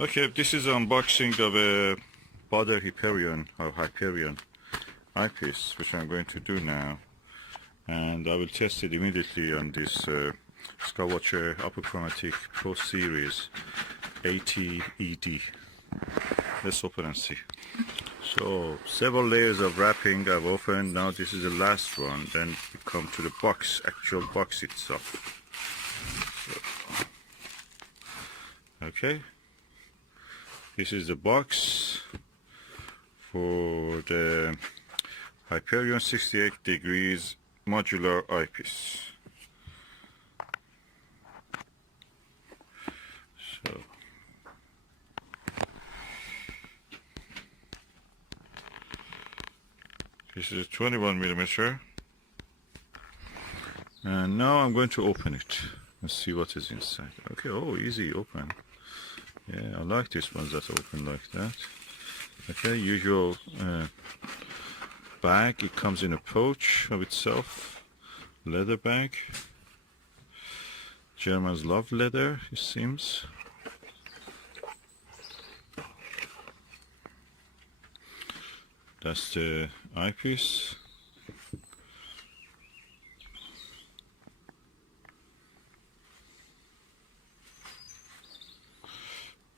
Okay, this is an unboxing of a Baader Hyperion eyepiece, which I'm going to do now, and I will test it immediately on this Starguider Apochromatic Pro Series 80 ED. Let's open and see. So several layers of wrapping I've opened. Now this is the last one. Then we come to the box, actual box itself. So, okay. This is the box for the Hyperion 68 degrees modular eyepiece. So this is a 21mm, and now I'm going to open it and see what is inside. Okay, oh, easy open. Yeah, I like these ones that open like that. Okay, usual bag. It comes in a pouch of itself, leather bag. Germans love leather, it seems. That's the eyepiece.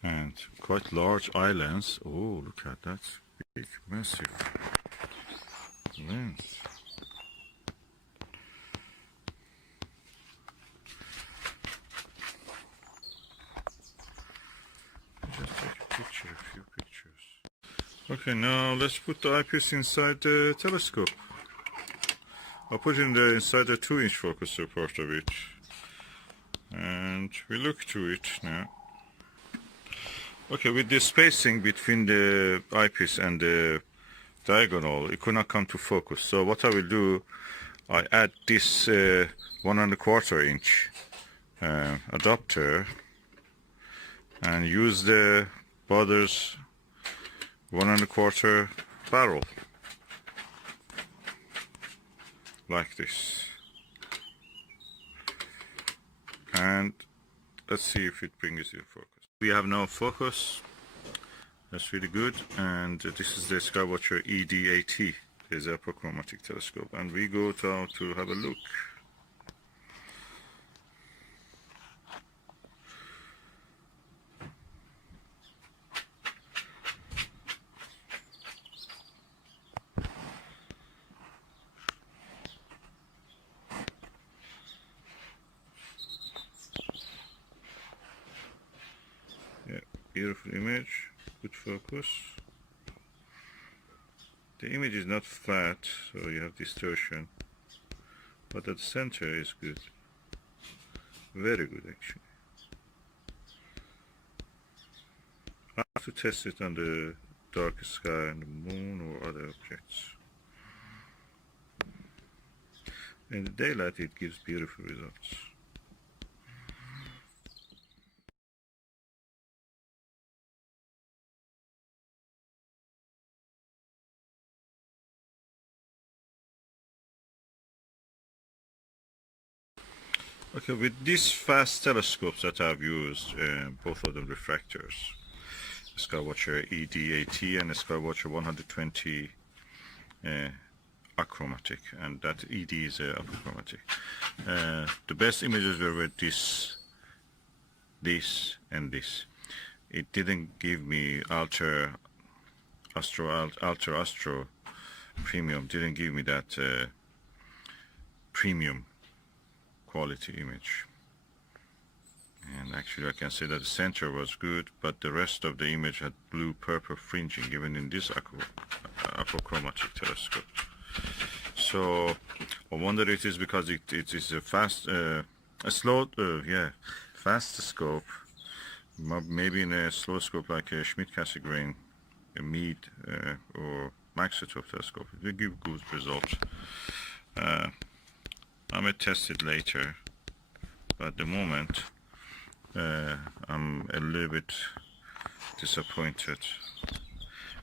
And quite large eye lens. Oh, look at that big, massive lens. Just take a picture, a few pictures. Okay, now let's put the eyepiece inside the telescope. I'll put it inside the 2-inch focuser part of it, and we look through it now. Okay, with the spacing between the eyepiece and the diagonal, it could not come to focus. So what I will do, I add this 1¼ inch adapter and use the Baader's 1¼ barrel, like this. And let's see if it brings it in focus. We have now focus. That's really good. And this is the Starguider ED, is a apochromatic telescope, and we go to have a look. Yeah, beautiful image, good focus. The image is not flat, so you have distortion, but at the center is good. Very good, actually. I have to test it on the dark sky and the moon or other objects. In the daylight it gives beautiful results. Okay, with these fast telescopes that I've used, both of them refractors, Starguider ED and Starguider 120 achromatic, and that ED is apochromatic. The best images were with this, and this. It didn't give me Altair Astro premium, didn't give me that premium quality image. And actually I can say that the center was good, but the rest of the image had blue-purple fringing, even in this apochromatic telescope. So I wonder it is because it is a fast scope. Maybe in a slow scope like a Schmidt-Cassegrain, a Meade or Maxitov telescope, it will give good results. I may test it later, but at the moment I'm a little bit disappointed.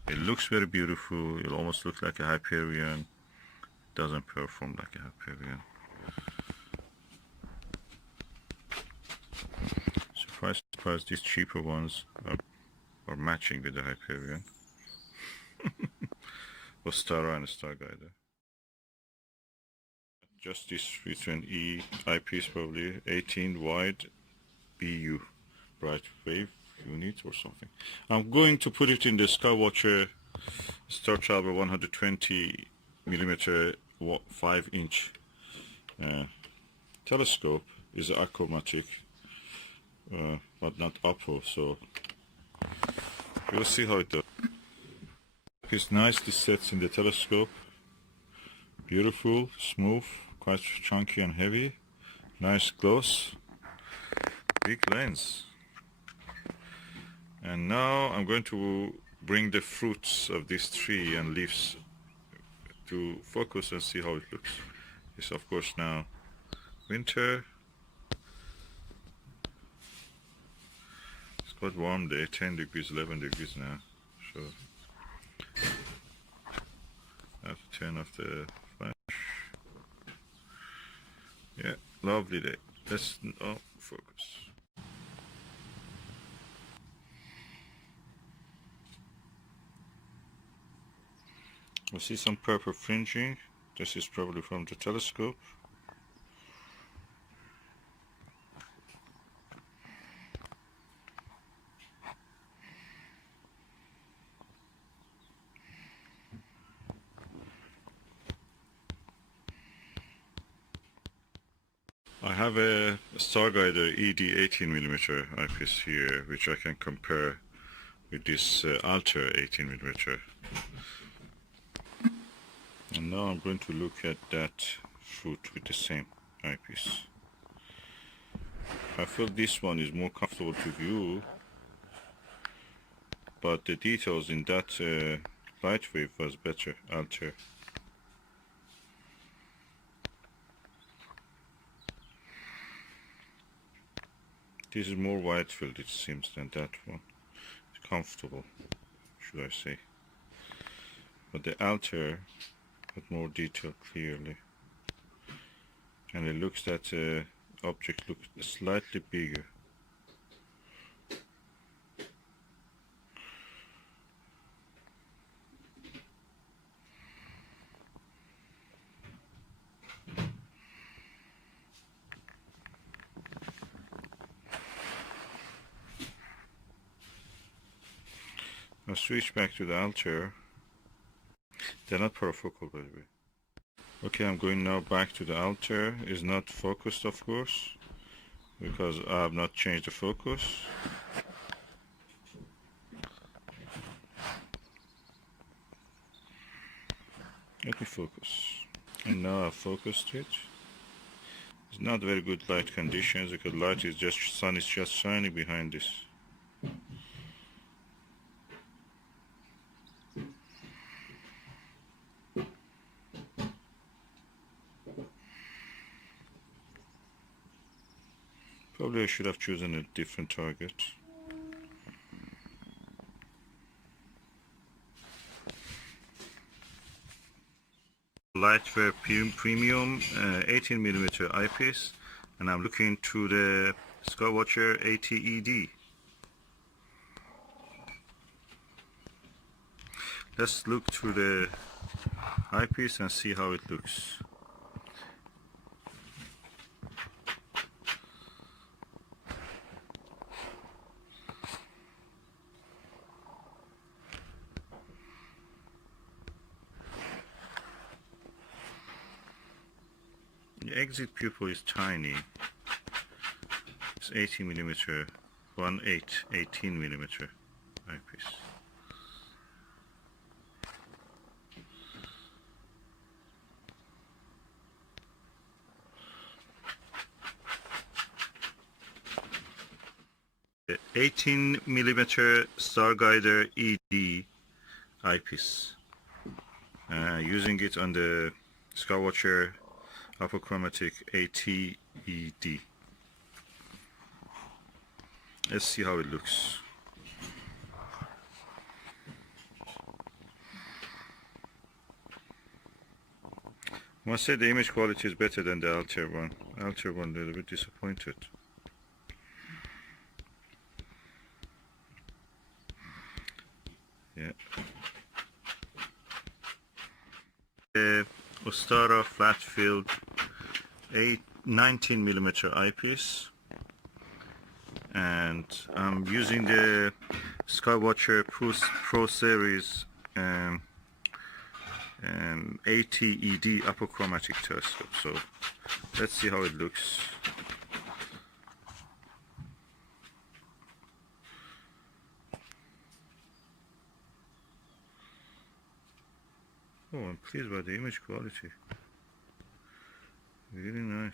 It looks very beautiful. It almost looks like a Hyperion. It doesn't perform like a Hyperion. Surprise, surprise, these cheaper ones are or matching with the Hyperion. Ostara and Starguider. Just this between eyepiece, probably 18 wide BU, bright wave unit or something. I'm going to put it in the Skywatcher Star Traveler 120 millimeter 5-inch telescope. Is achromatic, but not Apo, so we'll see how it does. It's nicely sets in the telescope. Beautiful, smooth, quite chunky and heavy. Nice gloss. Big lens. And now I'm going to bring the fruits of this tree and leaves to focus and see how it looks. It's of course now winter. It's quite warm day, 10 degrees, 11 degrees now. So after 10 of the flash. Yeah, lovely day. Let's focus. I see some purple fringing. This is probably from the telescope. I have a Starguider ED 18mm eyepiece here, which I can compare with this Altair 18mm. And now I'm going to look at that fruit with the same eyepiece. I feel this one is more comfortable to view, but the details in that LightWave was better, Altair. This is more wide field, it seems, than that one. It's comfortable, should I say. But the Altair got more detail clearly. And it looks that object looks slightly bigger. I'll switch back to the Altair. They're not parafocal, by the way. Okay, I'm going now back to the Altair. It's not focused, of course, because I have not changed the focus. Let me focus. And now I've focused it. It's not very good light conditions because light is just, sun is just shining behind this. Probably I should have chosen a different target. LightWave Premium 18mm eyepiece, and I'm looking to the Skywatcher ED. Let's look through the eyepiece and see how it looks. The exit pupil is tiny. It's 18mm, 18mm eyepiece. The 18mm Starguider ED eyepiece. Using it on the Skywatcher Apochromatic AT-ED. Let's see how it looks. I must say the image quality is better than the Altair one. Altair one, a little bit disappointed. Yeah. Ostara Flatfield 19mm eyepiece, and I'm using the Skywatcher Pro Series 80 ED apochromatic telescope. So let's see how it looks. Oh, I'm pleased by the image quality. Really nice.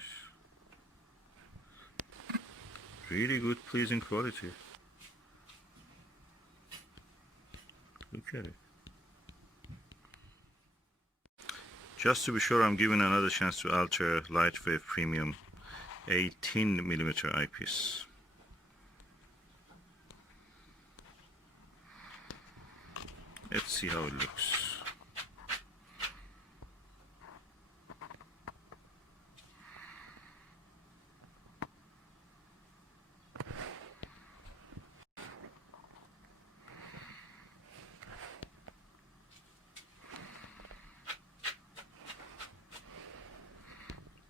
Really good, pleasing quality. Look at it. Just to be sure, I'm giving another chance to Altair LightWave Premium 18mm eyepiece. Let's see how it looks.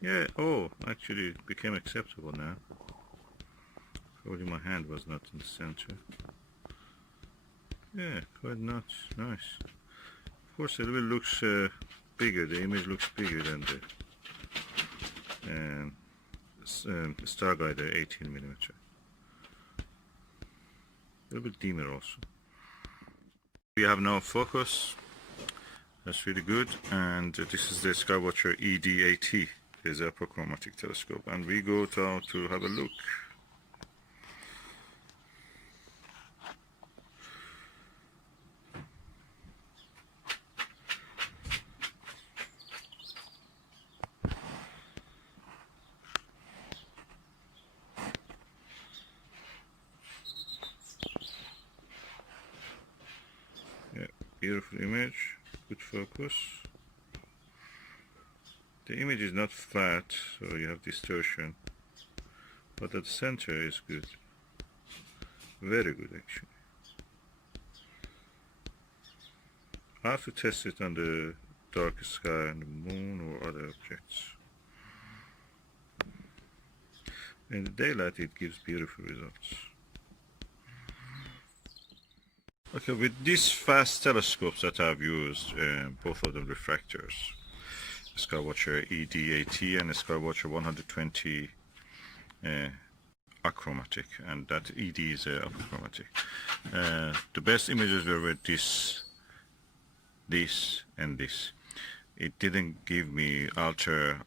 Yeah, oh, actually it became acceptable now. Probably my hand was not in the center. Yeah, quite nice. Of course, it will looks bigger. The image looks bigger than the Starguider 18mm. A little bit dimmer also. We have now focus. That's really good. And this is the Skywatcher ED is a apochromatic telescope, and we go down to have a look. Yeah, beautiful image, good focus. The image is not flat, so you have distortion, but at the center is good. Very good, actually. I have to test it on the dark sky and the moon or other objects. In the daylight it gives beautiful results. Okay, with these fast telescopes that I've used, both of them refractors, Skywatcher ED80 and Skywatcher 120 achromatic, and that ED is apochromatic. The best images were with this, and this. It didn't give me Altair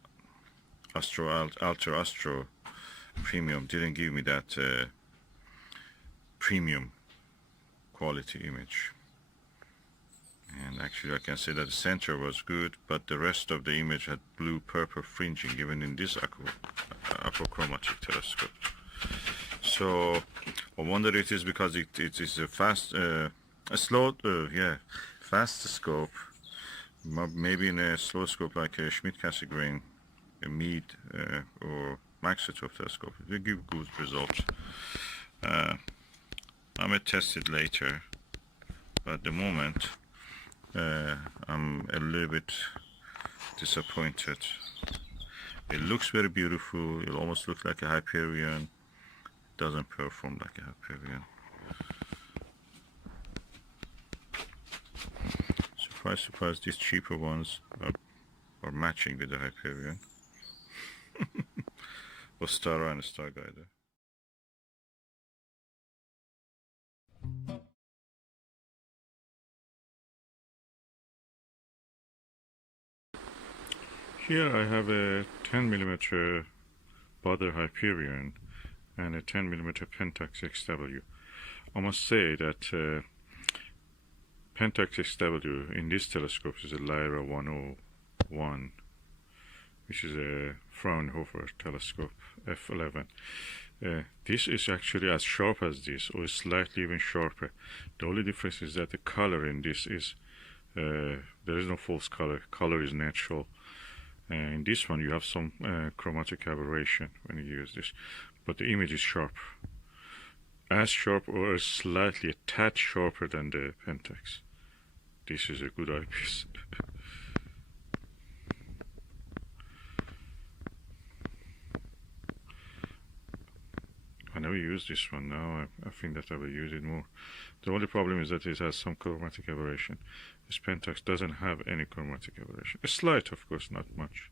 Astro Premium, didn't give me that premium quality image. And actually I can say that the center was good, but the rest of the image had blue-purple fringing, even in this apochromatic telescope. So I wonder it is because it is a fast scope. Maybe in a slow scope like a Schmidt-Cassegrain, a Meade or Maxitope telescope, it will give good results. I may test it later, but at the moment I'm a little bit disappointed. It looks very beautiful. It almost looks like a Hyperion. It doesn't perform like a Hyperion. Surprise, surprise, these cheaper ones are matching with the Hyperion. Ostara and Starguider. Here I have a 10mm Baader Hyperion and a 10mm Pentax XW. I must say that Pentax XW in this telescope is a Lyra 101, which is a Fraunhofer telescope f11. This is actually as sharp as this, or slightly even sharper. The only difference is that the color in this is there is no false color. Color is natural. In this one you have some chromatic aberration when you use this, but the image is sharp. as sharp or slightly a tad sharper than the Pentax. This is a good eyepiece. I never use this one now. I think that I will use it more. The only problem is that it has some chromatic aberration. This Pentax doesn't have any chromatic aberration. A slight, of course, not much.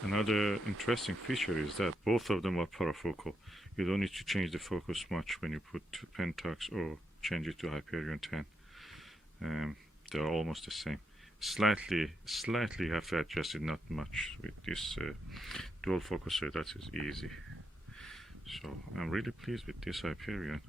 Another interesting feature is that both of them are parafocal. You don't need to change the focus much when you put Pentax or change it to Hyperion 10. They are almost the same. Slightly you have to adjust it, not much. With this dual focuser, that is easy. So I'm really pleased with this Hyperion.